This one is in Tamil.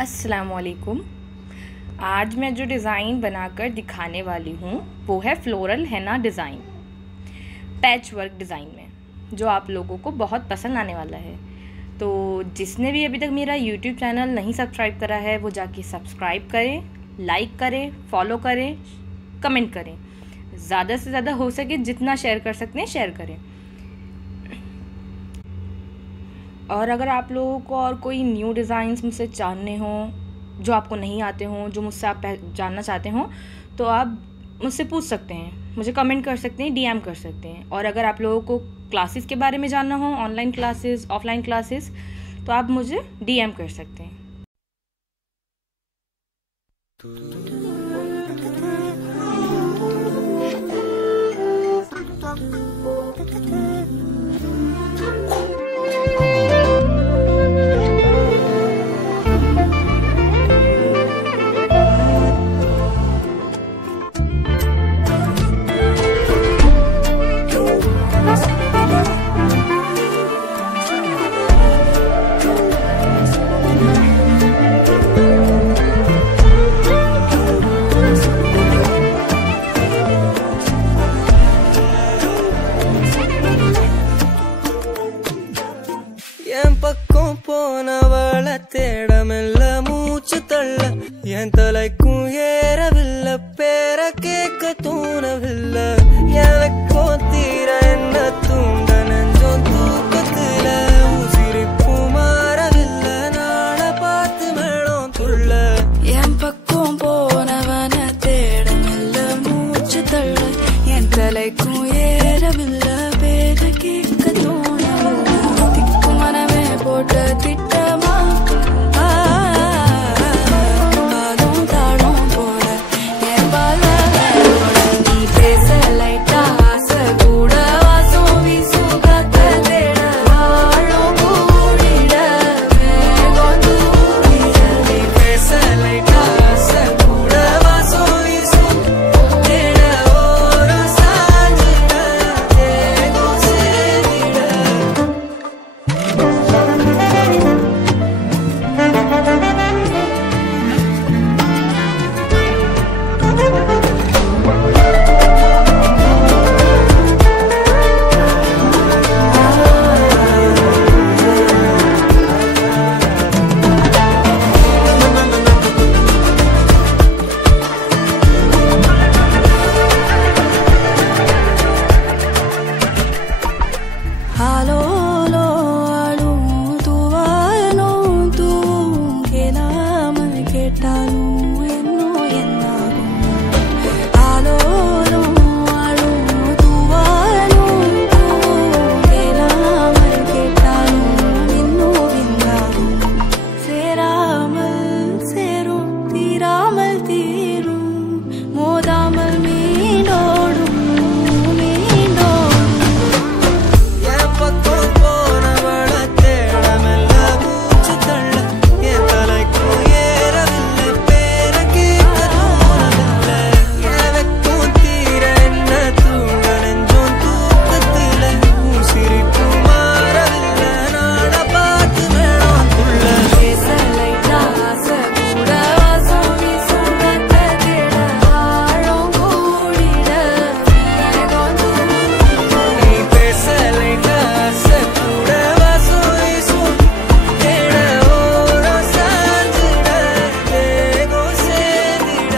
अस्सलामुअलैकुम। आज मैं जो डिज़ाइन बनाकर दिखाने वाली हूँ वो है फ्लोरल हैना डिज़ाइन, पैच वर्क डिज़ाइन में, जो आप लोगों को बहुत पसंद आने वाला है। तो जिसने भी अभी तक मेरा यूट्यूब चैनल नहीं सब्सक्राइब करा है वो जाके सब्सक्राइब करें, लाइक करें, फॉलो करें, कमेंट करें, ज़्यादा से ज़्यादा हो सके जितना शेयर कर सकते हैं शेयर करें। और अगर आप लोगों को और कोई न्यू डिज़ाइंस मुझसे जानने हों, जो आपको नहीं आते हों, जो मुझसे आप जानना चाहते हों, तो आप मुझसे पूछ सकते हैं, मुझे कमेंट कर सकते हैं, डीएम कर सकते हैं। और अगर आप लोगों को क्लासेस के बारे में जानना हो, ऑनलाइन क्लासेस, ऑफलाइन क्लासेस, तो आप मुझे डीएम कर सकते हैं। என் பக்கம் போனவள தேடமெல்ல மூச்சு தள்ள என் தலைக்கும் ஏறவில்லை, பேர கேட்க தூணவில்லை. எனக்கோ தீர என்ன தூண்ட நெஞ்சோம் தூக்கத்துல உசிரிப்பும் மாறவில்லை, நாள பார்த்து மேளம் துள்ள. என் பக்கம் போனவன தேடமெல்ல மூச்சு தள்ள என் தலைக்கும் ஏறவில்லை, பேர கேட்க தோணவில்லை. திக்கு மனமே போட்ட திட்டமா பாலும் தாடும் போட என் பால நீ பேச லைட்டா ஆசை கூட வாசம் வீசும் காத்த தேட வாழும் கூடிட மேகம் தூரிட. நீ பேச லைட்டா ஆசை கூட வாசம் வீசும் தேட ஓரம் சாஞ்சிட தேகம் சேரிட. ஆலோலோ ஆளும் தூவாலும் தூவும் கேளாமல் கேட்டாலும் என்னோ என்னாகும். ஆலோலோ ஆளும் தூவாலும் தூவும் கேளாமல் கேட்டாலும் என்னோ என்னாகும். சேராமல் சேரும் தீராமல் தீரும் மோதாமல் மீண்டோடும் மீண்டோடும். என் பக்கம் போனவள தேடமெல்ல மூச்சு தள்ள என் தலைக்கும் ஏறவில்லை, பேர கேட்க தோணவில்லை. எனக்கும் தீர என்ன தூண்ட நெஞ்சோம் தூக்கத்துல உசிரிப்பு மாறவில்லை, நாட பார்த்து மேளம் துள்ள. பேச லைட்டா ஆசை கூட வாசம் வீசும் காத்த தேட வாழும் கூடிட மேகம் தூரிட. நீ பேச லைட்டா ஆசை கூட வாசம் வீசும் தேட ஓரம் சாஞ்சிட தேகம் சேரிட.